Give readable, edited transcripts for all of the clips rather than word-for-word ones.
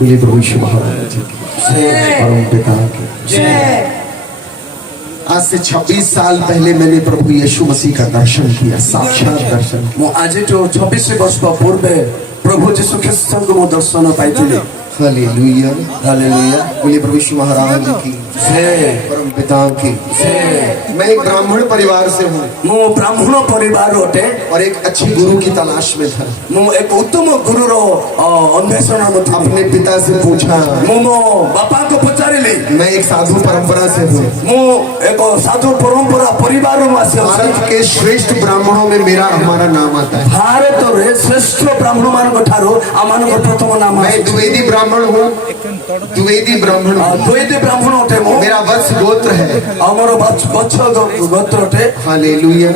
बोले प्रभु यीशु महाराज जी की परम पिता की। आज से 26 साल पहले मैंने प्रभु यीशु मसीह का दर्शन किया, साक्षात दर्शन। मु आज जो 26 वर्ष पूर्व प्रभु जीशु ख्रीष्ट को दर्शन पाई। Hallelujah hallelujah. बोले प्रभु यीशु महाराज की परम पिता की। मैं एक ब्राह्मण परिवार से हूँ। मु ब्राह्मण परिवार होते और एक अच्छे गुरु की तलाश में था। मु एक उत्तम गुरु रो अन्वेषण में अपने पिता से पूछा। मु मो बापा को पचारिली। मैं एक साधु परंपरा से हूँ। मु एक साधु परंपरा परिवार में भारत के श्रेष्ठ ब्राह्मणों में मेरा हमारा नाम आता है। भारत रे श्रेष्ठ ब्राह्मण मान को ठारो आमान को प्रथम नाम। मैं द्विवेदी ब्राह्मण हूँ। द्विवेदी ब्राह्मण। द्विवेदी ब्राह्मण होते मु। मेरा वत्स गोत्र है। हमारो वत्स गोत्र होते। हालेलुया।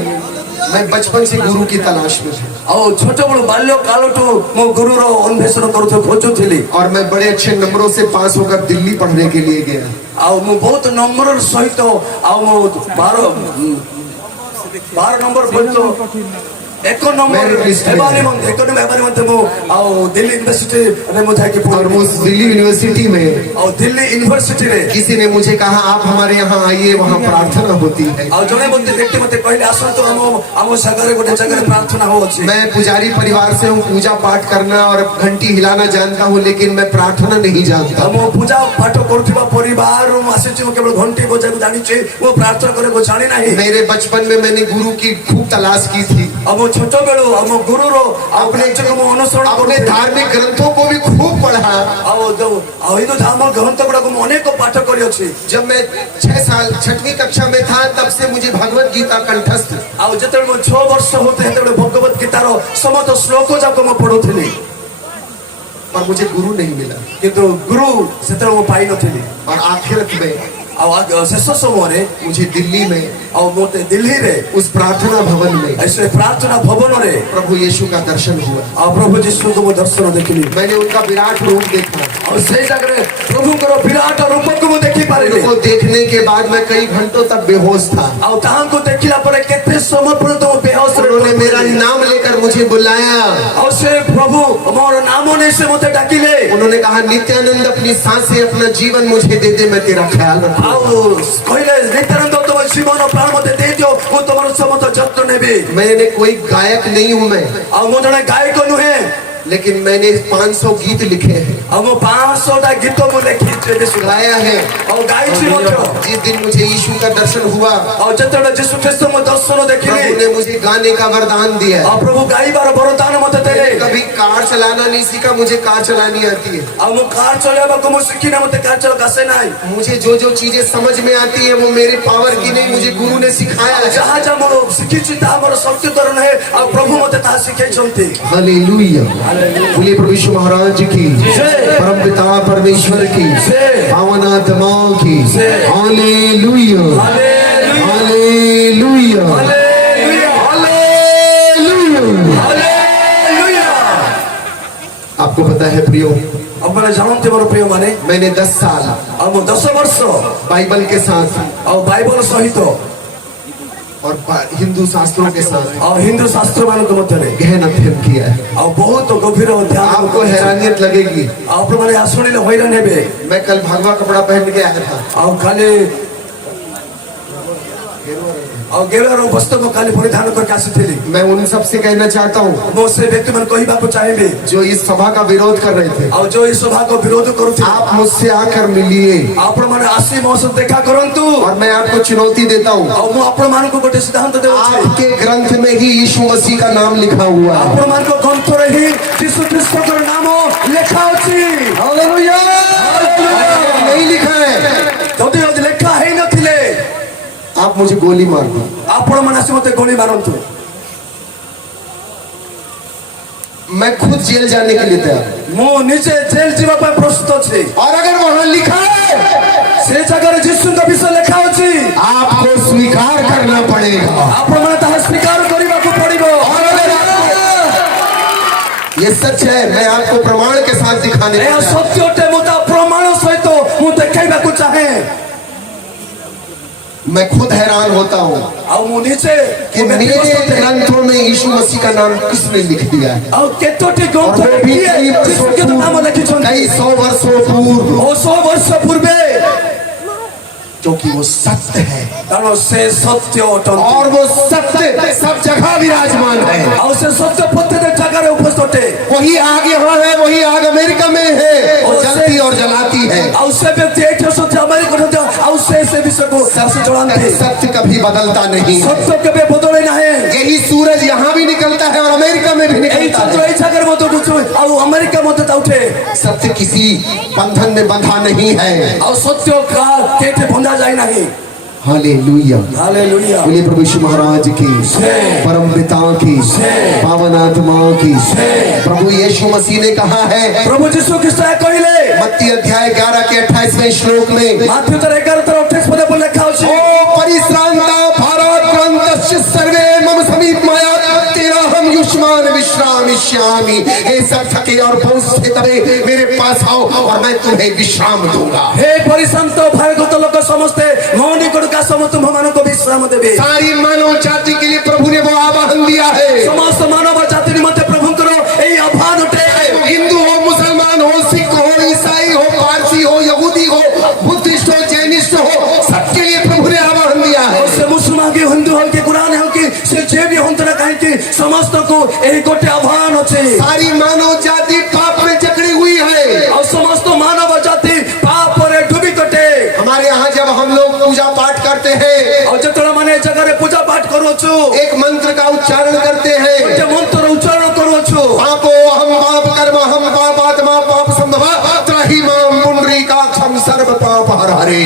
मैं बचपन से गुरु की तलाश में था। और छोटे बड़े बाल्य काल मो गुरु रो अन्वेषण करूँ खोजुली। और मैं बड़े अच्छे नंबरों से पास होकर दिल्ली पढ़ने के लिए गया। और मु बहुत नंबर सहित और मु 12 नंबर एक नंबर दिल्ली यूनिवर्सिटी और उस दिल्ली यूनिवर्सिटी में और दिल्ली यूनिवर्सिटी रे किसी ने मुझे कहा आप हमारे यहाँ आइए, वहाँ प्रार्थना होती है। और जने व्यक्ति मते कहले आसंतो हम सागर गोटे जगह प्रार्थना हो अछि। मैं पुजारी परिवार से हूँ, पूजा पाठ करना और घंटी हिलाना जानता हूँ, लेकिन मैं प्रार्थना नहीं जानता। हम पूजा पाठ करथिबा परिवार आसी केवल घंटी बजाबो जानि छी, वो प्रार्थना करे को जानि नहीं। मेरे बचपन में मैंने गुरु की खूब तलाश की थी। अब छोटो बेलू हम गुरु रो अपने अनुसरण अपने धार्मिक ग्रंथों को भी खूब पढ़ा। हिंदू धर्म ग्रंथ गुड़ा को अनेक पाठ करी अछि। जब मैं 6 साल 6वीं कक्षा में था तब से मुझे भगवत गीता कंठस्थ। और जतबे 6 वर्ष होते हैं तबे भगवत गीता रो समस्त श्लोक जाक म पढुथिली। पर मुझे गुरु नहीं मिला। किंतु गुरु सेतरे म पाई नथिली। और आखिरत में और शेष समय मुझे दिल्ली में और मोते दिल्ली रे उस प्रार्थना भवन में ऐसे प्रार्थना भवन रे प्रभु यीशु का दर्शन हुआ। और प्रभु यीशु को दर्शन देखली। मैंने उनका विराट रूप देखा। और से जगह प्रभु को विराट रूप को देखि पारिले। उनको देखने के बाद मैं कई घंटों तक बेहोश था। और ताहां को देखिला पर केते समय पर तो बेहोश रे। उन्होंने मेरा नाम लेकर मुझे बुलाया। और से प्रभु मोर नामों ने से मते डाकिले। उन्होंने कहा नित्यानंद अपनी सांसें अपना जीवन मुझे दे दे, मैं तेरा ख्याल रखूंगा। कहले नित्यानंद तो जीवन प्राण मते दे दियो, वो तुम्हारा समस्त जत्न नेबे। मैंने कोई गायक नहीं हूं मैं। और मो जने गायक नुहे, लेकिन मैंने 500 गीत लिखे हैं। अब 500 टा गीत को लिखि गाया है और गाई छी मतो। जिस दिन मुझे यीशु का दर्शन हुआ और जतबे यीशु ख्रीष्ट को दर्शन देखिले, प्रभु ने मुझे गाने का वरदान दिया। और प्रभु गाइबार वरदान मते देले। कभी कार चलाना नहीं सीखा, मुझे कार चलानी आती है। अब मो कार चलाबा को मो सीखी ना, मते कार चला कासे नाही। मुझे जो जो चीजें समझ में आती है वो मेरे पावर की नहीं, मुझे गुरु ने सिखाया। जहां जहां मो सीखी छी ता मोर शक्ति तरन है और प्रभु मते ता सिखाई छथि। हालेलुया। बोलिए प्रभु यीशु महाराज की, परम पिता परमेश्वर की, पावन आत्मा की। Hallelujah hallelujah hallelujah. आपको पता है प्रियो, अब मैं जानते मोर प्रिय माने मैंने 10 साल और 10 वर्ष बाइबल के साथ और बाइबल सहित और हिंदू शास्त्रों के साथ और हिंदू शास्त्र मान को मध्य गहन अध्ययन किया है। और बहुत गंभीर अध्ययन। आपको हैरानियत लगेगी। आप मैंने आसुनी हैरान हेबे। मैं कल भगवा कपड़ा पहन के आया था। और खाली और गेरुआ रंग वस्त्र को खाली परिधान करके आसी। मैं उन सबसे कहना चाहता हूँ मुझसे व्यक्ति मन कहबा को चाहेबे जो इस सभा का विरोध कर रहे थे, और जो इस सभा को विरोध करू थे, आप मुझसे आकर मिलिए। आप मैंने आसी मौसम देखा करंतु। और मैं आपको चुनौती देता हूँ, और मु आपण मान को गोटे सिद्धांत देउ छी। आपके ग्रंथ में ही यीशु मसीह का नाम लिखा हुआ है। आपण मान को ग्रंथ रे ही यीशु ख्रीष्ट का नाम लिखा अछि। हालेलुया। नहीं लिखा है जदि आज लिखा है नथिले आप मुझे गोली मार दो। आपण मन आसी मते गोली मारंतु। मैं खुद जेल जाने के लिए तैयार। मु नीचे जेल जीवा पर प्रस्तुत छी। और अगर वहां लिखा है से जगह यीशु का विषय लिखा अछि, आपको स्वीकार करना पड़ेगा। आपण मन ता स्वीकार करिबा को पड़िबो। और अगर ये सच है, मैं आपको प्रमाण के साथ दिखाने ए सत्य ओटे मुता प्रमाण सहित मु देखाइबा को चाहे। मैं खुद हैरान होता हूँ और मु नीचे कि मेरे ग्रंथों में यीशु मसीह का नाम किसने लिख दिया है। और केतोटी ग्रंथ और वो भी कई 100 वर्ष क्योंकि वो सत्य है कारण से सत्य अटंती और वो सत्य सब जगह विराजमान है। ଆଉ ସେ ସତ୍ୟ ପ୍ରତ୍ୟେକ ଜାଗାରେ ଉପସ୍ଥିତ ଅଟେ। वही आग यहाँ है, वही आग अमेरिका में है, वो जलती और जलाती है। ଆଉ ସେ ବ୍ୟକ୍ତି ଏଇଠି ଅଛନ୍ତି ଆମେରିକା ଅଛନ୍ତି ଆଉ ସେ ବିଷୟକୁ ଜଳାନ୍ତି। सत्य कभी बदलता नहीं। ସତ୍ୟ କେବେ ବଦଳେ ନାହିଁ। यही सूरज यहाँ भी निकलता है और अमेरिका में भी ଏଇ निकलता ଚନ୍ଦ୍ର है। ଏଇ ଜାଗାରେ ମଧ୍ୟ ଉଠୁଛି ଆଉ ଆମେରିକା ମଧ୍ୟ ତା ଉଠେ। सत्य किसी बंधन में बंधा नहीं है। ଆଉ ସତ୍ୟ କେଠି ବନ୍ଧା যায় ନାହିଁ। हालेलुया। हालेलुया। बोलिए प्रभु यीशु महाराज की, परम पिता की, पावन आत्मा की। प्रभु यीशु मसीह ने कहा है प्रभु यीशु ख्रीष्ट କହିଲେ मत्ती अध्याय 11 के 28वें श्लोक में, माथ्यू 11:28 पदे पर लिखा ଅଛି, ओ परिश्रांता भाराक्रांतस्य सर्वे मम समीप माया तेरा हम युष्मान विश्रामिष्यामि। हे सब थके और बोझ से दबे मेरे पास आओ और मैं तुम्हें विश्राम दूंगा। हे परिश्रांत भाराक्रांत लोक समस्ते ମୋ ନିକଟକୁ ଆସ ମୁଁ ତୁମମାନଙ୍କୁ ବିଶ୍ରାମ ଦେବି। सारी मानव जाति के लिए प्रभु ने वो आह्वान दिया है। ସମସ୍ତ ମାନବ ଜାତି ନିମନ୍ତେ ପ୍ରଭୁଙ୍କର ଏହି ଆହ୍ୱାନ ଅଟେ। हिंदू हो, मुसलमान हो, सिख हो, ईसाई हो, पारसी हो, यहूदी हो, बुद्धिस्ट हो, जैनिस्ट हो, सबके लिए प्रभु ने आह्वान दिया है। ସେ ମୁସଲମାନ କି ହିନ୍ଦୁ ହଉ କି କୁରାନ ହଉ କି ସେ ଯେ ବି ହୁଅନ୍ତୁ ନା କାହିଁକି ସମସ୍ତଙ୍କୁ ଏହି ଗୋଟେ ଆହ୍ୱାନ ଅଛି। सारी मानव जाति पाप में जकड़ी हुई है। ଆଉ ସମସ୍ତ ମାନବ ଜାତି ପାପରେ ଡୁବି କଟେ। हमारे यहाँ जब हम लोग पूजा पाठ करते हैं, ଆଉ ଯେତେବେଳେ ମାନେ ଏ ଜାଗାରେ ପୂଜା ପାଠ କରୁଅଛୁ एक मंत्र का उच्चारण करते हैं, ଗୋଟେ ମନ୍ତ୍ର ଉଚ୍ଚାରଣ କରୁଅଛୁ, पापो हम पाप कर्म हम पाप आत्मा पाप संभव त्राहि माम पुंडरीकाक्षम सर्व पाप हर हरे।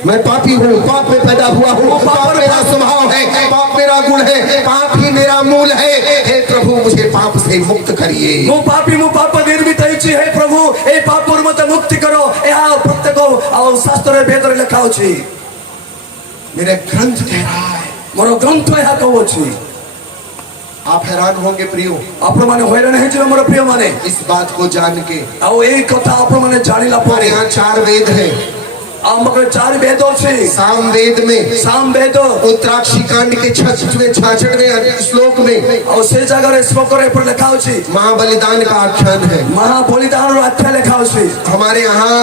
मैं पापी हूँ, पाप में पैदा हुआ हूँ, पाप मेरा स्वभाव है, पाप मेरा गुण है, पाप ही मेरा मूल है। हे प्रभु मुझे पाप से मुक्त करिए। ମୁଁ ପାପୀ ମୁଁ ପାପ ନିର୍ମିତ ହେଇଛି। ହେ ପ୍ରଭୁ ଏହି ପାପରୁ ମୋତେ ମୁକ୍ତି କର। ଏହା ପ୍ରତ୍ୟେକ ଆଉ ଶାସ୍ତ୍ରରେ ବେଦରେ ଲେଖା ଅଛି। मेरा ग्रंथ कह रहा है। ମୋର ଗ୍ରନ୍ଥ ଏହା କହୁଅଛି। आप हैरान होंगे प्रियो ଆପଣମାନେ ହଇରାଣ ହେଇଯିବେ ମୋର ପ୍ରିୟ ମାନେ। इस बात को जान के। ଆଉ ଏଇ କଥା ଆପଣମାନେ ଜାଣିଲା हमारे ପରେ यहाँ 4 वेद है। ଆମ ପାଖରେ 4 ବେଦ ଅଛି। साम वेद में ସାମ ବେଦ उत्तराक्षी कांड के 66वें श्लोक में ଆଉ ସେ ଜାଗାରେ ଶ୍ଲୋକରେ ଏପରି ଲେଖା ଅଛି, महाबलिदान का आख्यान है। ମହାବଳିଦାନର ଆଖ୍ୟା ଲେଖା ଅଛି। हमारे यहाँ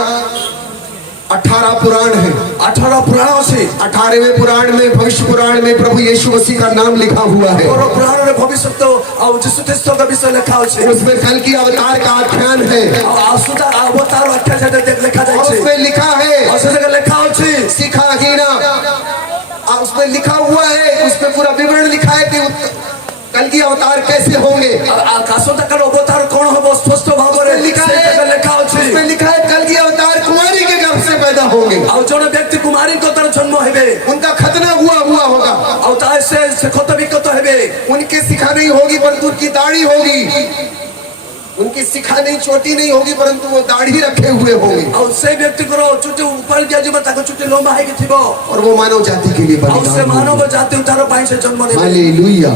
18 पुराण है। 18 ପୁରାଣ ଅଛି। 18वें पुराण में, भविष्य पुराण में प्रभु यीशु मसीह का नाम लिखा हुआ है। ମୋର ପୁରାଣରେ ଭବିଷ୍ୟତ ଆଉ ଯୀଶୁ ଖ୍ରୀଷ୍ଟଙ୍କ ବିଷୟ ଲେଖା ଅଛି। उसमें कल की अवतार का आख्यान है ଆଉ ଆସୁତା ଅବତାର ଆଖ୍ୟା ସେଟା ଲେଖା और ଯାଇଛି। उसमें लिखा है ଆଉ ସେ ଜାଗାରେ ଲେଖା ଅଛି, सिखा हीना। और उसमें लिखा हुआ है, उसमें पूरा विवरण लिखा है कि कल की अवतार कैसे होंगे। ଆସନ୍ତାକାଳ ଅବତାର କଣ ହବ ସ୍ପଷ୍ଟ ଭାବରେ लिखा ସେ ଜାଗାରେ है, ଲେଖା ଅଛି। उसमें लिखा है कल की अवतार कुमारी के गर्भ से पैदा होंगे। ଆଉ ଜଣେ ବ୍ୟକ୍ତି କୁମାରୀଙ୍କ ଦ୍ୱାରା ଜନ୍ମ ହେବେ। उनका खतना हुआ होगा। ଆଉ ତା ସେ ଖତ ବିକତ ହେବେ। उनकी शिखा नहीं होगी परंतु उनकी दाढ़ी होगी। उनकी शिखा नहीं, चोटी नहीं होगी परंतु वो दाढ़ी रखे हुए होंगे। ଆଉ ସେ ବ୍ୟକ୍ତିଙ୍କର ଚୁଟି ଉପାଡ଼ି ଦିଆଯିବ, ତାଙ୍କ ଚୁଟି ଲମ୍ବା ହେଇକି ଥିବ। और वो मानव जाति के लिए ଆଉ ସେ बलिदान ମାନବ होंगे। ଜାତି ଉଦ୍ଧାର ପାଇଁ ସେ ଜନ୍ମ ନେବେ। हालेलुया।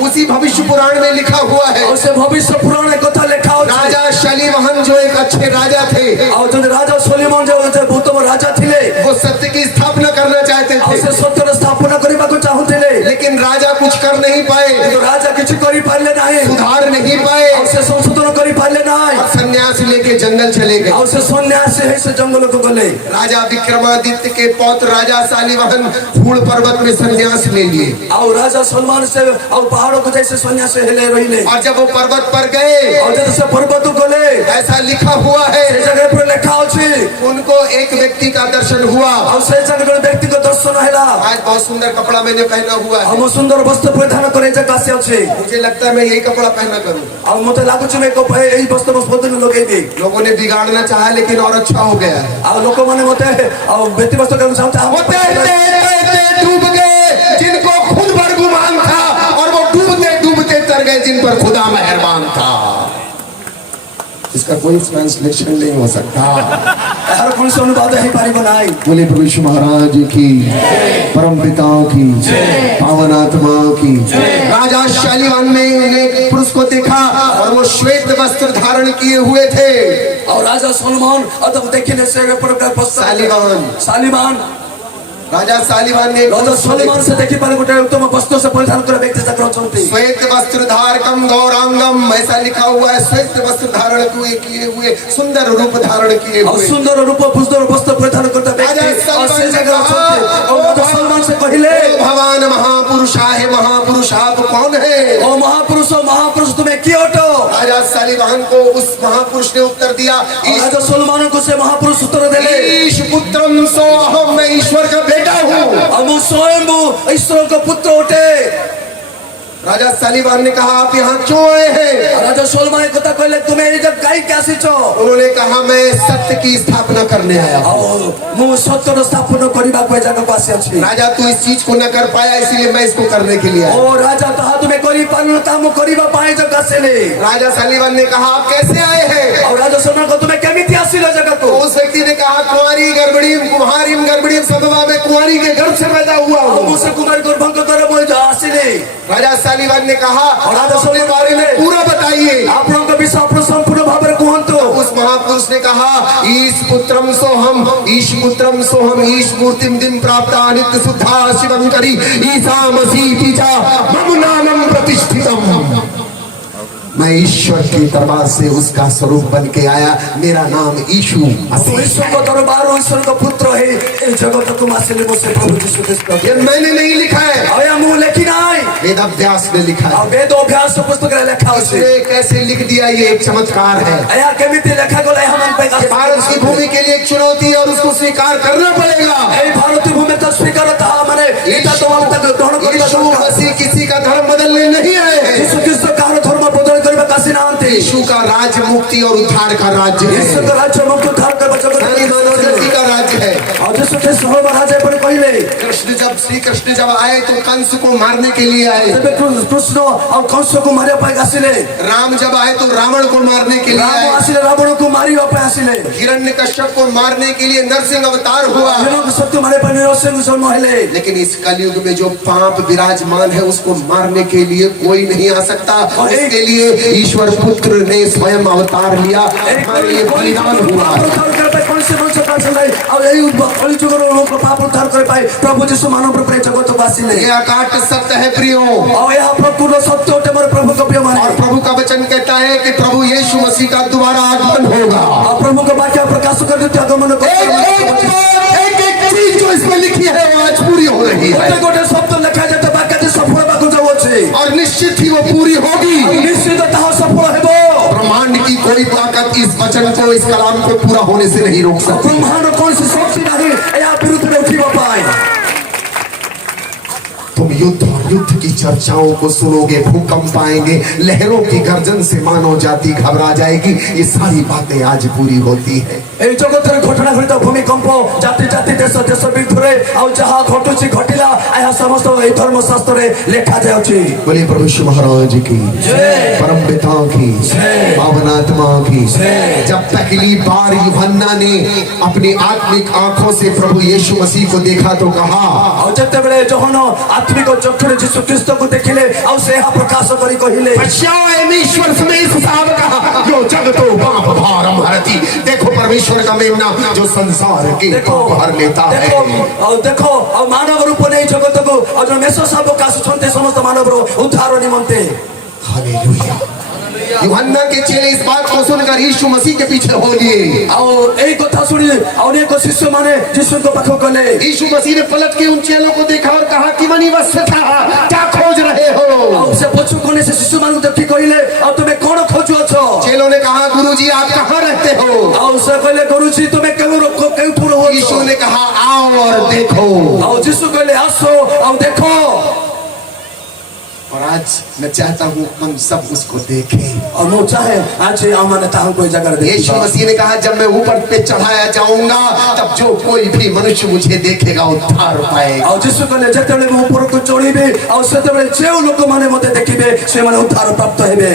उसी भविष्य पुराण में लिखा हुआ है, ଆଉ ସେ ଭବିଷ୍ୟ ପୁରାଣ କଥା ଲେଖା ଅଛି। राजा शलीमहन जो एक अच्छे राजा थे, ଆଉ ଯଦି ରାଜା ସୋଲିମନ ଯେଉଁ ଉତ୍ତମ ରାଜା ଥିଲେ, वो सत्य की स्थापना करना चाहते ଆଉ ସେ थे, ସତ୍ୟର ସ୍ଥାପନା କରିବାକୁ ଚାହୁଁଥିଲେ, लेकिन राजा कुछ कर नहीं पाए, କିନ୍ତୁ ରାଜା କିଛି କରିପାରିଲେ ନାହିଁ। सुधार नहीं पाए ଆଉ ସେ ସଂଶୋଧନ କରିପାରିଲେ ନାହିଁ। और सन्यास लेके जंगल चले गए। ଆଉ ସେ ସନ୍ନ୍ୟାସୀ ହେଇ ସେ ଜଙ୍ଗଲକୁ ଗଲେ। राजा विक्रमादित्य के पौत्र राजा शालिवाहन हूड़ पर्वत में सन्यास ले लिए। ଆଉ ରାଜା ସଲମାନ ସେ ଆଉ ପାହାଡ଼କୁ ଯାଇ ସେ ସନ୍ନ୍ୟାସୀ ହେଲେ ରହିଲେ। और जब वो पर्वत पर गए, ଆଉ ଯଦି ସେ ପର୍ବତକୁ ଗଲେ, ऐसा लिखा हुआ ସେ है, ଜାଗାରେ ପୁରା ଲେଖା ଅଛି, उनको एक व्यक्ति का दर्शन हुआ। ଆଉ ସେ ଜାଗାରେ ଜଣେ ବ୍ୟକ୍ତିଙ୍କ ଦର୍ଶନ ହେଲା। आज बहुत सुंदर कपड़ा मैंने पहना हुआ है। ଆଉ ମୁଁ ସୁନ୍ଦର ବସ୍ତ୍ର ପରିଧାନ କରି ଏ ଜାଗା ଆସି ଅଛି। मुझे लगता है मैं यही कपड़ा पहना करूं। ଆଉ ମତେ ଲାଗୁଛି ମୁଁ ଏଇ ବସ୍ତ୍ର ସବୁଦିନ ଲଗେଇବି। लोगों ने बिगाड़ना चाहा लेकिन और अच्छा हो गया है। ଆଉ ଲୋକମାନେ ମତେ ଆଉ ବ୍ୟକ୍ତିଗତ କରିବାକୁ होते ଚାହୁଁଛନ୍ତି। डूब गए जिनको खुद पर गुमान था और वो डूबते डूबते तर गए जिन पर खुदा मेहरबान था। इसका कोई ट्रांसलेशन नहीं हो सकता। ଏହାର କୌଣସି ଅନୁବାଦ ହେଇପାରିବ ନାହିଁ। बोले प्रभु यीशु महाराज की, परम पिता की, पावन आत्मा की। राजा शालिवान ने एक पुरुष को देखा और वो श्वेत वस्त्र धारण किए हुए थे। ଆଉ ରାଜା ସଲମାନ ଆଉ ତାକୁ ଦେଖିଲେ ସେ शालिवान ସାଲିମାନ राजा सालिवान ने राजा सलमान से देखी पारे गोटे उत्तम वस्त्र से परिधान कर व्यक्ति जाकर अछंती श्वेत वस्त्र धारकम गौरांगम, ऐसा लिखा हुआ है। श्वेत वस्त्र धारण किए हुए, सुंदर रूप धारण किए और हुए, सुंदर रूप पुष्पर वस्त्र परिधान करता व्यक्ति और से जगह अछंती। और राजा सलमान से कहिले भगवान महापुरुष है, महापुरुष आप कौन है? ओ महापुरुष तुम्हें किए हटो। राजा सालिवान को उस महापुरुष ने उत्तर दिया, और राजा सलमान को से महापुरुष उत्तर देले ईश पुत्रम सोहम, मैं ईश्वर का बेटा हूँ। हम स्वयं ईश्वर का पुत्र उठे। राजा सालिवान ने कहा आप यहाँ क्यों आए हैं? राजा सलमान कथा कहले तुम्हें जब कहीं क्या सीचो? उन्होंने कहा मैं सत्य की स्थापना करने आया हूँ। मु सत्य स्थापना करने को जगह को आसी अछि। राजा तू इस चीज को न कर पाया, इसलिए मैं इसको करने के लिए आया। ओ राजा ताहा तुम्हें करी पानु तामु करिबा पाए जगह से ले। राजा सालिवान ने कहा आप कैसे आए हैं? और राजा सलमान को तुम्हें केमिति आसिलो जगह को? उस व्यक्ति ने कहा कुंवारी गर्भणीम कुम्हारीम गर्भणीम संभवा में कुंवारी के गर्भ से पैदा हुआ हूँ। मुझसे कुमारी गर्भंग कर वो आसिले। राजा सालिवान ने कहा और राजा अपने बारे में पूरा बताइए। आप लोगों का विषय आप संपूर्ण भाव कहंतो। उस महापुरुष ने कहा ईश पुत्रम सोहम, ईश पुत्रम सोहम, ईश मूर्तिम दिम प्राप्त नित्य शुद्धा शिवं करी ईसा मसीह पीछा मम नामम प्रतिष्ठितम। मैं ईश्वर के दरबार से उसका स्वरूप बन के आया, मेरा नाम यीशु मसीह। ईश्वर का दरबार ईश्वर का पुत्र है। इस जगत को मासिले मुझसे प्रभु यीशु क्रिस्ट। ये मैंने नहीं लिखा है, आया मुंह लेकिन आई वेद अभ्यास ने लिखा है। वेद अभ्यास पुस्तक रे लिखा है। उसने कैसे लिख दिया, ये एक चमत्कार है। आया केमिति लेखा को हम पे भारत की भूमि के लिए एक चुनौती है और उसको स्वीकार करना पड़ेगा। ए भारतीय भूमि तो स्वीकार था माने इता तो हम तक ग्रहण करबा। यीशु मसीह किसी का धर्म बदलने नहीं आए हैं। यीशु क्रिस्त का धर्म बदल करबा कासी ना आते। यीशु का राज्य मुक्ति और उद्धार का राज्य है। यीशु का राज्य मुक्ति उद्धार करबा जगत मानव जाति का राज्य है। और यीशु क्रिस्त हो महाराज पर पहले श्री कृष्ण जब आए तो कंस को मारने के लिए आए। जब कृष्ण और कंस को मारे पाए आसिले। राम जब आए तो रावण को मारने के लिए आए। राम आसिले रावण को मारी वापस आसिले। हिरण्यकश्यप को मारने के लिए नरसिंह अवतार हुआ। लोग सत्य मारे पर नरसिंह जन्म hele। लेकिन इस कलयुग में जो पाप विराजमान है उसको मारने के लिए कोई नहीं आ सकता। इसके लिए ईश्वर पुत्र ने स्वयं अवतार लिया, हमारे लिए बलिदान हुआ। प्रभु यीशु मानव रूप में जगत को आसिले। यह अकाट सत्य है प्रियो, और यह प्रभु सत्य होते मोर प्रभु को प्रिय माने। और प्रभु का वचन कहता है कि प्रभु यीशु मसीह का दोबारा आगमन होगा। और प्रभु का वाक्य प्रकाश कर देते आगमन को एक चीज जो इसमें लिखी है वो आज पूरी हो रही है। गोटे शब्द लिखा जाता वाक्य सफल बाकु जाउछे और निश्चित ही वो पूरी होगी। निश्चित ताहा सफल हेबो। ब्रह्मांड की कोई ताकत इस वचन को, इस कलाम को पूरा होने से नहीं रोक सकती। ब्रह्मांड कौन सी शक्ति नहीं या विरुद्ध में उठी पाए। तुम युद्ध और युद्ध की चर्चाओं को सुनोगे, भूकंप आएंगे, लहरों की गर्जन से मानव जाति घबरा जाएगी। ये सारी बातें आज पूरी होती है। এই জগতের ঘটনা ঘটিত ভূমিকম্প জাতি জাতি দেশ দেশ বিরুদ্ধে আর যাহা ঘটুছি ঘটিলা ଏହା ସମସ୍ତ এই ধর্মশাস্ত্রে লেখা যাচ্ছে। बोलिए प्रभु यीशु महाराज की जय, परम पिता की जय, पावन आत्मा की जय। जब पहली बार यूहन्ना ने अपनी आत्मिक आंखों से प्रभु यीशु मसीह को देखा तो कहा, ଆଉ ଯେତେବେଳେ ଯୋହନ ଆତ୍ମିକ ଚକ୍ଷୁରେ ଯୀଶୁ ଖ୍ରୀଷ୍ଟକୁ ଦେଖିଲେ ଆଉ ସେ ଏହା ପ୍ରକାଶ କରି କହିଲେ पश्चात ईश्वर समेत साहब कहा जो जगतो पाप भारम हरती। देखो परमेश्वर का मेमना जो संसार के पाप हर लेता है। देखो ଆଉ ମାନବ ରୂପ ନେଇ ଜଗତକୁ ଆଉ ଯୋଉ ମେଷ ଶାବକ ଆସୁଛନ୍ତି ସମସ୍ତ ମାନବର ଉଦ୍ଧାର ନିମନ୍ତେ। हालेलुया। यूहन्ना के चेले इस बात को सुनकर यीशु मसीह के पीछे हो लिए। ଆଉ ଏଇ କଥା ଶୁଣି ଅନେକ ଶିଷ୍ୟ ମାନେ ଯୀଶୁଙ୍କ ପାଖକୁ ଗଲେ। यीशु मसीह ने पलट के उन चेलों को देखा और कहा कि मनी वस्ता क्या खोज रहे हो? ଆଉ ସେ ପଛକୁ ସେ ଶିଶୁ ମାନଙ୍କୁ ଦେଖି କହିଲେ ଆଉ ତୁମେ କଣ ଖୋଜୁଅଛ? चेलों ने कहा गुरुजी आप कहाँ रहते हो? ଆଉ ସେ କହିଲେ ଗୁରୁଜୀ ତୁମେ କେଉଁଠୁ ରହୁଛ? यीशु ने कहा आओ और देखो। ଆଉ ଯୀଶୁ କହିଲେ ଆସ ଆଉ ଦେଖ। और आज मैं चाहता हूँ हम सब उसको देखें। और ମୁଁ ଚାହେଁ ଆଜି ଆମମାନେ ତାହାଙ୍କୁ ଏଇ ଜାଗାରେ यीशु ଦେଖିବା। मसीह ने कहा जब मैं ऊपर पे चढ़ाया जाऊंगा तब जो कोई भी मनुष्य मुझे देखेगा उद्धार पाएगा। ଆଉ ଯୀଶୁ କହିଲେ ଯେତେବେଳେ ମୁଁ ଉପରକୁ ଚଢ଼ିବି ଆଉ ସେତେବେଳେ ଯେଉଁ ଲୋକମାନେ ମୋତେ ଦେଖିବେ ସେମାନେ ଉଦ୍ଧାର ପ୍ରାପ୍ତ ହେବେ।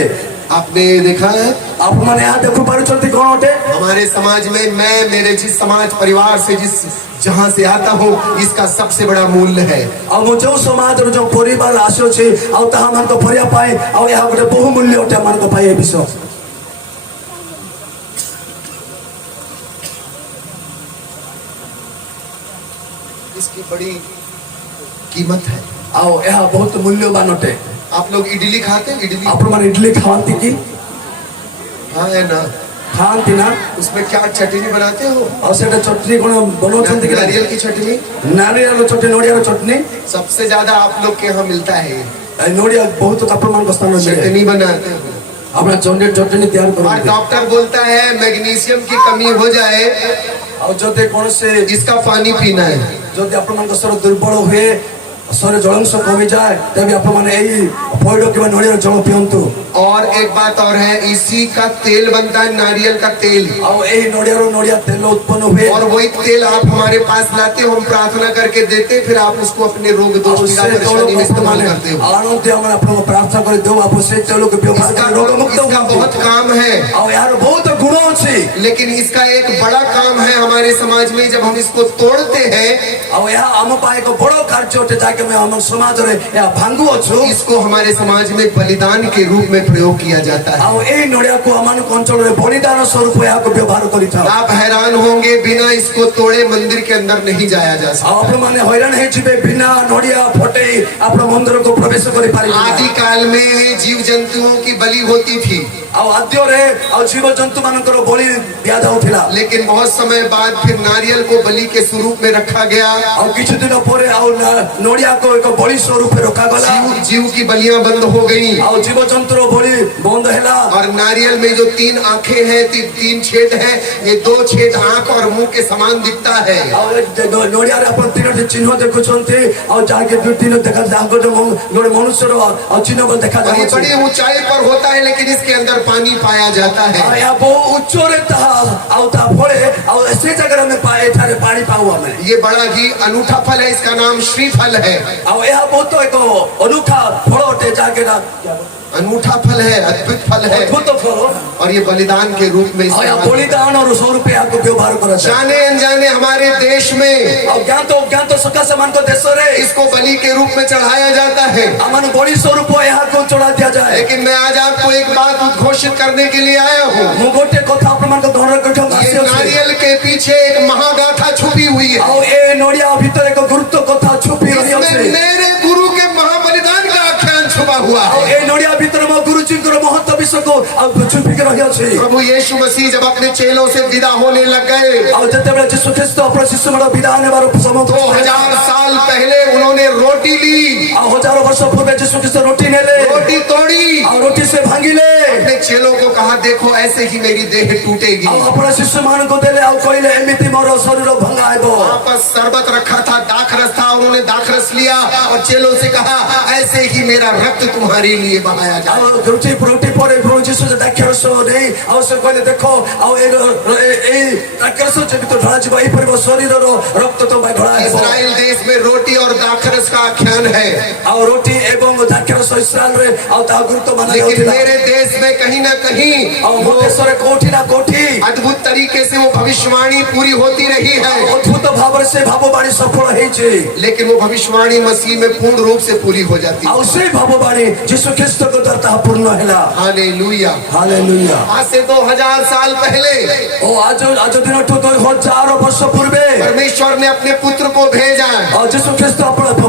आपने देखा है ଆପଣମାନେ ଏହା ଦେଖିପାରୁଛନ୍ତି କଣ ଅଟେ? हमारे समाज में मैं मेरे जिस समाज परिवार से जिस जहां से आता हूँ इसका सबसे बड़ा मूल्य है। ଆଉ ମୁଁ ଯେଉଁ ସମାଜର ଯେଉଁ ପରିବାର ଆସିଅଛି ଆଉ ତାହା ମାନଙ୍କ ଭରିବା ପାଇଁ ଆଉ ଏହା ଗୋଟେ ବହୁମୂଲ୍ୟ ଅଟେ ମାନଙ୍କ ପାଇଁ ଏ ବିଷୟ। इसकी बड़ी कीमत है। ଆଉ ଏହା ବହୁତ ମୂଲ୍ୟବାନ ଅଟେ। आप लोग इडली खाते हैं? इडली ଆପଣମାନେ ଇଡଲି ଖାଆନ୍ତି କି? हाँ है ना? ଖାଆନ୍ତି ନା? उसमें क्या चटनी बनाते हो? ଆଉ ସେଟା ଚଟନି କଣ ବନାଉଛନ୍ତି କି? नारियल की चटनी। ନାରିୟଳ ଚଟନି, ନଡ଼ିଆର ଚଟନି। सबसे ज्यादा आप लोग के यहाँ मिलता है ये। ଏ ନଡ଼ିଆ ବହୁତ ଆପଣମାନଙ୍କ ସ୍ଥାନରେ ମିଳେ। चटनी बनाते हो ଆପଣ ଚଟନି ତିଆରି और କରନ୍ତି। डॉक्टर बोलता है मैग्नीशियम की कमी हो जाए ଆଉ ଯଦି କୌଣସି इसका पानी पीना है। ଯଦି ଆପଣଙ୍କ ଶରୀର ଦୁର୍ବଳ ହୁଏ, ଶରୀର ଜଳାଂଶ କମିଯାଏ, ତେବେ ଆପଣମାନେ ଏଇ ପଇଡ଼ କିମ୍ବା ନଡ଼ିଆର ଜଳ ପିଅନ୍ତୁ। और एक बात और है, इसी का तेल बनता है, नारियल का तेल। ଆଉ ଏଇ ନଡ଼ିଆ ତେଲ ଉତ୍ପନ୍ନ ହୁଏ। और वही तेल आप हमारे पास लाते हो, हम प्रार्थना करके देते, फिर आप उसको अपने रोग दोष ଆଉ पीड़ा ସେ परेशानी में इस्तेमाल करते हो। ଆଣନ୍ତି, ଆମେ ଆପଣଙ୍କୁ ପ୍ରାର୍ଥନା କରି ଦେଉ। ଆପଣ ସେ ତେଲକୁ ବ୍ୟବହାର इसका କରି ରୋଗମୁକ୍ତ इसका ହୁଅନ୍ତୁ। बहुत काम है, ଆଉ ଏହାର ବହୁତ ଗୁଣ ଅଛି। लेकिन इसका एक बड़ा काम है हमारे समाज में, जब हम इसको तोड़ते हैं, ଆଉ ଏହା ଆମ ପାଇଁ ଏକ ବଡ଼ କାର୍ଯ୍ୟ ଅଟେ, ଯାହାକି ଆମେ ଆମ ସମାଜରେ ଏହା ଭାଙ୍ଗୁଅଛୁ। इसको हमारे समाज में बलिदान के रूप में प्रयोग किया जाता है। ଆଉ ଏଇ ନଡ଼ିଆକୁ ଆମମାନଙ୍କ ଅଞ୍ଚଳରେ ବଳିଦାନ ସ୍ୱରୂପ ଏହାକୁ ବ୍ୟବହାର କରିଥାଉ। आप हैरान होंगे, बिना इसको तोड़े मंदिर के अंदर नहीं जाया जा ଆଉ सकता। ଆପଣମାନେ ହଇରାଣ ହେଇଯିବେ, ବିନା ନଡ଼ିଆ ଫଟେଇ ଆପଣ ମନ୍ଦିରକୁ ପ୍ରବେଶ କରିପାରିବେ ନାହିଁ। आदि काल में जीव जंतुओं की बलि होती थी, ଆଉ ଆଦ୍ୟରେ ଆଉ ଜୀବଜନ୍ତୁ ମାନଙ୍କର ବଳି ଦିଆଯାଉଥିଲା। लेकिन बहुत समय बाद फिर नारियल को बलि के स्वरूप में रखा गया। ଆଉ କିଛି ଦିନ ପରେ ଆଉ ନଡ଼ିଆକୁ ଏକ ବଳି ସ୍ୱରୂପେ ରଖାଗଲା। जीव की बलियां बंद हो गई ଆଉ ଜୀବଜନ୍ତୁର ବଳି ବନ୍ଦ ହେଲା। और नारियल में जो 3 आंखें हैं, 3 छेद हैं, ये 2 छेद आंख और मुंह के समान दिखता है। ଆଉ ନଡ଼ିଆରେ ଆପଣ 3ଟି ଚିହ୍ନ ଦେଖୁଛନ୍ତି। ଆଉ ଯାହାକି 2 ଦେଖା ଗୋଟେ ମନୁଷ୍ୟର ଆଉ ଚିହ୍ନ और ये ଦେଖାଯାଉଛି। बड़ी ऊंचाई पर होता है, लेकिन इसके अंदर पानी पाया जाता है। ଆଉ ଏହା ବହୁ ଉଚ୍ଚରେ ତାହା ଆଉ ତା ଫଳେ ଆଉ ସେ ଜାଗାରେ ଆମେ ଏଠାରେ ପାଣି ପାଉ ଆମେ। ये बड़ा ही अनूठा फल है, इसका नाम श्रीफल है। ଆଉ ଏହା ବହୁତ ଏକ ଅନୂଠା ଫଳ ଅଟେ, ଯାହାକି अनूठा फल है, अद्भुत फल है, ଅଦ୍ଭୁତ ଫଳ। और ये बलिदान के रूप में ଆଉ ଏହା इस्तेमाल- ବଳିଦାନର ସ୍ୱରୂପ ଏହାକୁ ବ୍ୟବହାର କରାଯାଏ। जाने अनजाने हमारे देश में ଆଉ ଜ୍ଞାତ ଅଜ୍ଞାତ ସକାଶେ ମାନଙ୍କ ଦେଶରେ इसको बलि के रूप में चढ़ाया जाता है। ଆମମାନଙ୍କୁ ବଳି ସ୍ୱରୂପ ଏହାକୁ ଚଢା ଦିଆଯାଏ। लेकिन मैं आज आपको एक बात उद्घोषित करने के लिए आया हूँ। ମୁଁ ଗୋଟେ କଥା ଆପଣମାନଙ୍କ ଧନରେ ये ଆସିଅଛି। नारियल के पीछे एक महागाथा छुपी हुई है। ଆଉ ଏ ନଡ଼ିଆ ଭିତରେ ଏକ ଗୁରୁତ୍ୱ କଥା ଛୁପି ରହିଅଛି। इसमें मेरे गुरु के महाबलिदान का आख्यान छुपा हुआ ଆଉ है। ଏ ନଡ଼ିଆ ଭିତରେ ମୋ ଗୁରୁଜୀଙ୍କର ମହତ୍ତ୍ୱ ବିଷୟକୁ ଆଉ ଛୁପିକି ରହିଅଛି। प्रभु यीशु मसीह जब अपने चेलों से विदा होने लग गए, ଆଉ ଯେତେବେଳେ ଯୀଶୁ ଖ୍ରୀଷ୍ଟ अपने ଶିଶୁମାନଙ୍କ ବିଦାୟ ନେବାର ସମୟ 2000 साल पहले उन्होंने रोटी ली, ଆଉ 1000 ବର୍ଷ ପୂର୍ବେ ଯୀଶୁ ଖ୍ରୀଷ୍ଟ ରୋଟି ନେଲେ। रोटी तोड़ी, ଆଉ ରୋଟି ସେ ଭାଙ୍ଗିଲେ। अपने चेलों को कहा, देखो ऐसे ही मेरी देह टूटेगी। ଆଉ ଆପଣ ଶିଶୁମାନଙ୍କୁ ଦେଲେ ଆଉ କହିଲେ ଏମିତି ମୋର ଶରୀର ଭଙ୍ଗା ହେବ। वहां पर शरबत रखा था, दाखरस था, उन्होंने दाखरस लिया और चेलों से कहा, ऐसे ही मेरा रक्त तुम्हारे लिए बहाया जाए। ଆଉ ରୋଟି ପରେ ପ୍ରଭୁ ଯୀଶୁ ଯେ ଦାକ୍ଷରସ ନେଇ ଆଉ ସେ କହିଲେ, ଦେଖ ଆଉ ଏଇ ଦାକ୍ଷରସ ଯେମିତି ଢଳାଯିବ, ଏହିପରି ମୋ ଶରୀରର ରକ୍ତ ତମ ପାଇଁ ଢଳା ହେବ। इस्राइल देश में रोटी और दाखरस का आख्यान है, ଆଉ ରୋଟି ଏବଂ ଦାକ୍ଷରସ ଇସ୍ରାଏଲରେ ଆଉ ତା ଗୁରୁତ୍ୱ ମାନ लेकिन ଯାଉଥିଲା। मेरे देश में कहीं ना कहीं ଆଉ ମୋ ଦେଶରେ କୋଉଠି ନା କୋଉଠି अद्भुत तरीके से वो भविष्यवाणी पूरी होती रही है, ଅଦ୍ଭୁତ ଭାବରେ ସେ ଭାବବାଣୀ ସଫଳ ହେଇଛି। लेकिन वो भविष्यवाणी मसीह में पूर्ण रूप से पूरी हो जाती है। ଆଉ ସେଇ ଭାବବାଣୀ ଯୀଶୁ ଖ୍ରୀଷ୍ଟଙ୍କ ଦ୍ୱାରା ତାହା ପୂର୍ଣ୍ଣ ହେଲା। हालेलुया। ହାଲେଲୁୟା। आज से 2000 साल पहले ଓ ଆଜ ଦିନଠୁ 2000 ବର୍ଷ ପୂର୍ବେ परमेश्वर ने अपने पुत्र को भेजा ଆଉ ଯୀଶୁ ଖ୍ରୀଷ୍ଟ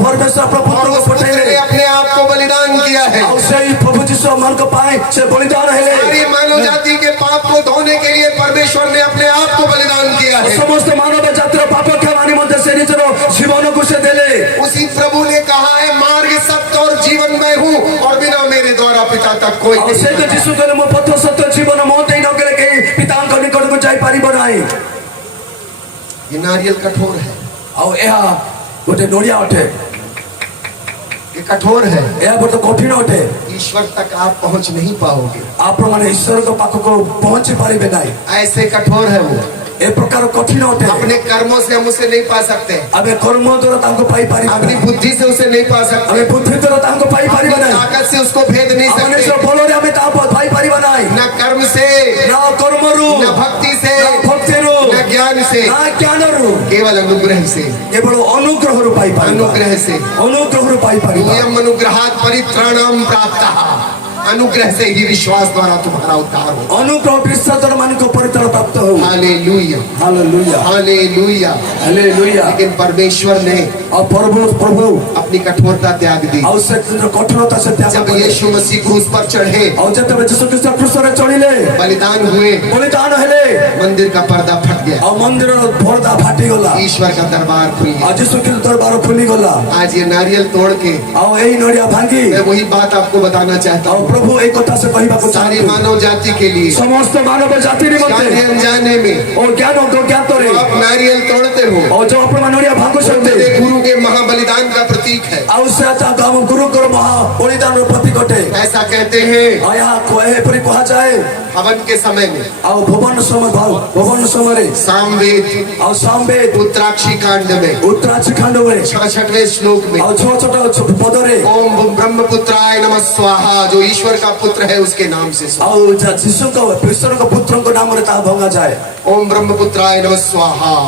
ପରମେଶ୍ୱର ଆପଣ और ପୁତ୍ରକୁ उस पुत्र ପଠେଇଲେ। ने अपने आप को बलिदान किया है। ଆଉ ସେଇ ପ୍ରଭୁ ଯୀଶୁ ମାନଙ୍କ ପାଇଁ ସେ ବଳିଦାନ ହେଲେ। सारी मानव जाति के पाप को धोने के लिए परमेश्वर ने अपने आप को बलिदान किया है। ସମସ୍ତ ମାନବ ଜାତିର ପାପ କ୍ଷମା ନିମନ୍ତେ ସେ ନିଜର ଜୀବନକୁ ସେ ଦେଲେ। उसी प्रभु ने कहा है, मार्ग सत्य और जीवन मैं हूँ, और बिना मेरे द्वारा पिता तक कोई ଆଉ नहीं ସେ ତ जाता। ଯୀଶୁ କହିଲେ, ମୋ ପଥ ସତ୍ୟ ଜୀବନ ମୋ ଦେଇ ନଗଲେ କେହି ପିତାଙ୍କ ନିକଟକୁ ଯାଇପାରିବ ନାହିଁ। ये नारियल कठोर है, ଆଉ ଏହା ଗୋଟେ ନଡ଼ିଆ ଅଟେ। ये कठोर है, ଏହା ଗୋଟେ କଠିନ ଅଟେ। ईश्वर तक आप पहुंच नहीं पाओगे। ଆପଣମାନେ ଈଶ୍ୱରଙ୍କ ପାଖକୁ ପହଞ୍ଚି ପାରିବେ ନାହିଁ। ऐसे कठोर है वो, ଏ ପ୍ରକାର କଠିନ ଅଟେ। अपने कर्मों से हम उसे नहीं पा सकते, ଆମେ କର୍ମ ଦ୍ୱାରା ତାଙ୍କୁ ପାଇପାରିବା अपनी ନାହିଁ। बुद्धि से उसे नहीं पा सकते, ଆମେ ବୁଦ୍ଧି ଦ୍ୱାରା ତାଙ୍କୁ ପାଇପାରିବା अपनी ନାହିଁ। ताकत से उसको भेद नहीं ଆମ सकते, ନିଜର ବଳରେ ଆମେ ତାହା ପାଇପାରିବା ନାହିଁ। न कर्म से, ନା କର୍ମରୁ, न भक्ति से, ନା ଭକ୍ତିରୁ, न ज्ञान से, ନା ଜ୍ଞାନରୁ, केवल अनुग्रह से, କେବଳ ଅନୁଗ୍ରହରୁ ପାଇପାରିବା। अनुग्रह से। ଅନୁଗ୍ରହରୁ ପାଇପାରିବା। यूयम अनुग्रहात् परित्राणम प्राप्तः। अनुग्रह से ही विश्वास द्वारा तुम्हारा उद्धार हो। ଅନୁଗ୍ରହ ବିଶ୍ୱାସ ମାନଙ୍କ ପରିତାଣ ପ୍ରାପ୍ତ प्राप्त हो। Hallelujah hallelujah hallelujah. हालेलुया। लेकिन परमेश्वर ने और प्रभु अपनी कठोरता त्याग दी। और से कठोरता से त्याग जब कले। यीशु मसीह क्रूस पर चढ़े, और जब यीशु ख्रीष्ट क्रूस रे चढ़िले, बलिदान हुए, बलिदान हेले, मंदिर का पर्दा फट गया, और मंदिर पर्दा फाटी गला, ईश्वर का दरबार खुल गया। और यीशु ख्रीष्ट दरबार खुली गला। आज ये नारियल तोड़ के और यही नड़िया भांगी, मैं वही बात आपको बताना चाहता हूँ। और प्रभु एक कथा से कहबा को सारी चाहते मानव जाति के लिए, समस्त मानव जाति जाने निमंते अनजाने में और ज्ञान को ज्ञान तोरे, आप नारियल तोड़ते हो, और जो अपना नड़िया भांगो वो सकते मेरे गुरु के महाबलिदान का प्रतीक है। और से आता हम गुरु को महा बलिदान प्रतीक अटे। ऐसा कहते हैं आया कोहे परि कहा जाए हवन के समय में, और भुवन समय भाव भुवन समय रे सामवेद और सामवेद उत्तराक्षी कांड में उत्तराक्षी खंड में 66वें श्लोक में और छोटा पदरे ओम ब्रह्मपुत्राय नमः स्वाहा, जो ईश्वर का पुत्र है उसके नाम से स्वाहा। और यीशु का ईश्वर का पुत्र को नाम रहता भंगा जाए। ओम ब्रह्मपुत्राय नमः स्वाहा,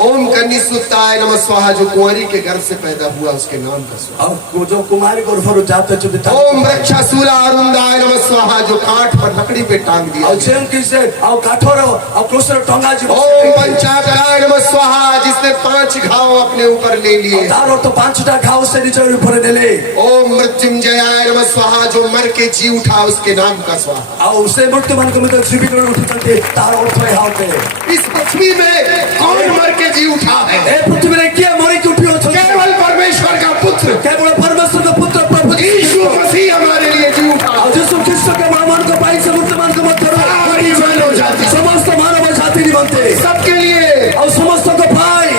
ओम कन्यासुताय नमः स्वाहा, जो कुंवारी के गर्भ से पैदा हुआ उसके नाम का स्वाहा। और जो कुमारी को फरो जाते चुदिता ओम वृक्षासूला अरुंदाय नमः स्वाहा, जो काठ पर लकड़ी पे टांग दिया। और जेम की से और काठोर और क्रोसर टंगा जी। ओम पंचाक्षराय नमः स्वाहा, जिसने 5 घाव अपने ऊपर ले लिए। तारो तो 5टा घाव से नीचे ऊपर ले ले। ओम मृत्युंजयाय नमः स्वाहा, जो मर के जी उठा उसके नाम का स्वाहा। और उसे मृत्यु मन को मतलब जीवित उठते तारो अर्थ है हाथे। इस पृथ्वी में कौन मर के जी उठा है? ए पृथ्वी में क्या मरी की उठी हो? केवल परमेश्वर का पुत्र, केवल परमेश्वर का पुत्र प्रभु यीशु मसीह हमारे लिए जी उठा। और यीशु ख्रीष्ट के महामान को पाई से मुक्तमान को मत करो। सारी मानव जाति, समस्त मानव जाति नहीं बनते सबके लिए, और समस्त को पाई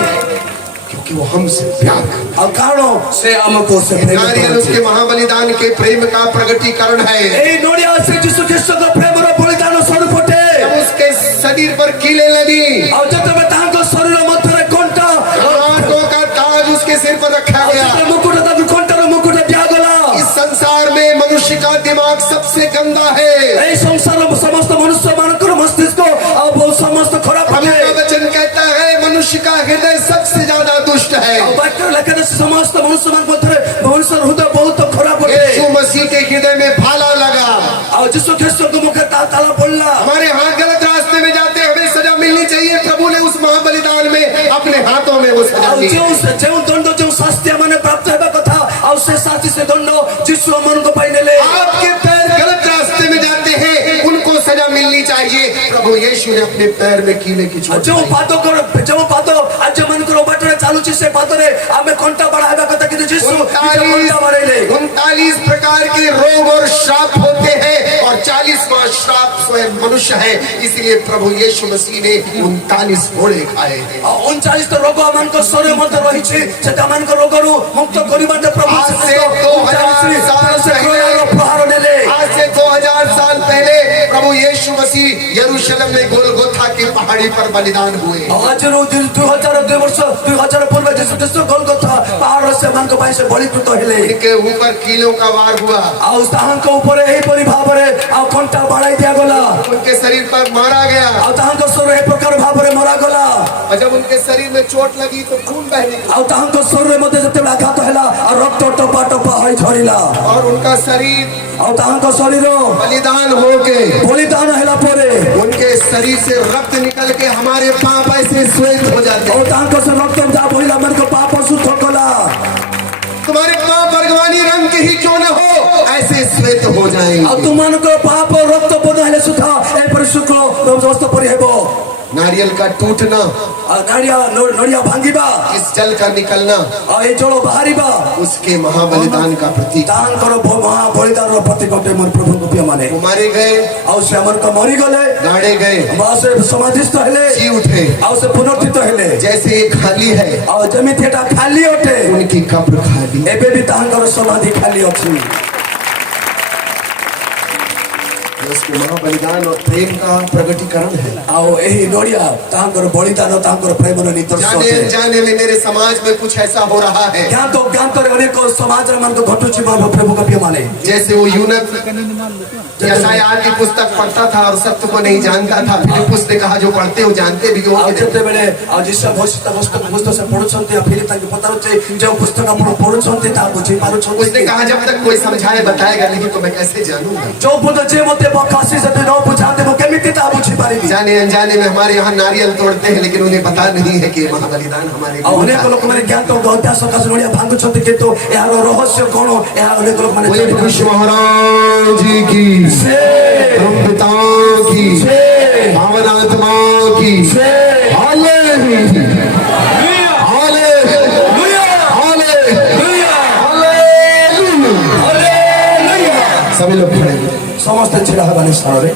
क्योंकि वो हमसे प्यार करता और कारणों से हमको से है। नारियल उसके महाबलिदान के प्रेम का प्रगटीकरण है। ए नोडिया से यीशु ख्रीष्ट का प्रेम और बलिदान स्वरूप होते। जब उसके शरीर पर कीलें लगी, और जब तक तांको शरीर मत रे कोंटा कांटों का ताज उसके सिर पर रखा और गया। जब मुकुट तक कोंटा रो मुकुट दिया गला। इस संसार में मनुष्य का दिमाग सबसे गंदा है। ए संसार में समस्त मनुष्य मानकर मस्तिष्क और वो समस्त खराब प्रभु है। का वचन कहता है मनुष्य का हृदय सबसे ज्यादा दुष्ट है। और बाकी लेकिन समस्त मनुष्य मान मत रे मनुष्य हृदय बहुत खराब है। यीशु मसीह के हृदय में भाला लगा। और यीशु ख्रीष्ट को मुख ताला पड़ला। हमारे हाथ गलत रास्ते में जाते हमें सजा मिलनी चाहिए। प्रभु ने उस महाबलिदान में अपने हाथों में वो सजा दी। जो दंड जो शास्ति माने प्राप्त हेबा कथा और से शास्ति से दंड यीशु मन को पाई नेले। आपके पैर गलत रास्ते में जाते हैं, उनको सजा मिलनी चाहिए। प्रभु यीशु ने अपने पैर में कीले की चोट जो पाई। पातो करो जो पातो आज मन करो बाटरे चालू छी से पातो रे हमें कंटा बढ़ाएबा कथा कि यीशु कंटा बढ़ाइले। 39 प्रकार के रोग और श्राप होते हैं और 40वां श्राप स्वयं मनुष्य है। इसलिए प्रभु यीशु मसीह ने 39 घोड़े खाए हैं। 39 तो रोग मन को शरीर मध्य रही छी सेटा मन को रोगरु मुक्त करिबाटे प्रभु आज से 2000 साल प्रहार नेले। आज से 2000 साल पहले प्रभु यीशु मसीह यरूशलेम में गोलगोथा की पहाड़ी पर बलिदान हुए। आज रो 2002 वर्ष 2000 पूर्व यीशु ख्रीष्ट गोलगोथा पहाड़ से मन को पाई से बलिकृत हेले। इनके ऊपर कीलों का वार हुआ और ताहां को ऊपर एही परि भाबरे आ कंटा बढ़ाई दिया गला। उनके शरीर पर मारा गया और ताहां को शरीर ए प्रकार भाबरे मरा गला। और जब उनके शरीर में चोट लगी तो खून बहने लगा और ताहां को शरीर मध्ये जते आघात हैला और रक्त टपा टपा होई झरिला। और उनका शरीर और ताहां को शरीर बलिदान होके बलिदान हैला परे उनके शरीर से रक्त निकल के हमारे पाप ऐसे श्वेत हो जाते हैं। और ताहां को से रक्त जा भइला मन को पाप शुद्ध गला। तुम्हारे पाप बरगवानी रंग के ही क्यों न हो, ऐसे श्वेत हो जाएंगे। और तुम मन को पाप और रक्त बदले सुधा ए परिशुद्ध दोस्त परि हेबो। नारियल का टूटना, नड़िया भांगिबा, इस जल का निकलना और ये जल बाहरिबा उसके महाबलिदान का प्रतीक। दान करो महा बलिदान प्रतीक होते मोर प्रभु को माने। वो मारे गए और से मन का मरी गले गाड़े गए से समाधिस्थ हेले जी उठे और से पुनरुत्थित हेले। जैसे ये खाली है और जमी थेटा खाली होते उनकी कब्र खाली। एबे भी तांकर समाधि खाली अछि। उसके महाबलिदान और प्रेम का प्रगटीकरण है। आओ यही नोड़िया तांकर बलिदान और तांकर प्रेम नो निदर्शन जाने है। जाने में मेरे समाज में कुछ ऐसा हो रहा है ज्ञान तो अनेक समाज मन को घटुची प्रभु को माने। जैसे वो यूनक यशायाह की पुस्तक पढ़ता था और सत्य को नहीं जानता था। फिलिप्पुस ने कहा जो पढ़ते हो जानते भी हो ଆଉ ଯେତେବେଳେ ଆଉ ଯିଶା ପୁସ୍ତକ ସେ ପଢୁଛନ୍ତି ଆଉ ଫିର ତାଙ୍କୁ ପଚାରୁଛି ଯେଉଁ ପୁସ୍ତକ ଆପଣ ପଢୁଛନ୍ତି ତାହା ବୁଝି ପାରୁଛନ୍ତି। उसने कहा जब तक कोई समझाए बताएगा नहीं तो मैं कैसे जानूंगा। ଯୋଉ ପଦ ଯେ ମତେ ବଖା बासी जति न बुझाते वो केमिति ता बुझी पारिबी जाने अनजाने में हमारे यहाँ नारियल तोड़ते हैं, लेकिन उन्हें पता नहीं है कि महाबलिदान हमारे आ अनेक लोक माने ज्ञात अभ्यास सकाश नडिया भांगु छथि किंतु यार रहस्य कोन या अनेक लोक माने बोले भविष्य महाराज की परम पिता की पावन आत्मा की हालेलुया हालेलुया हालेलुया हालेलुया। सभी लोग खड़े समस्त छिड़ा हबानी स्थान रे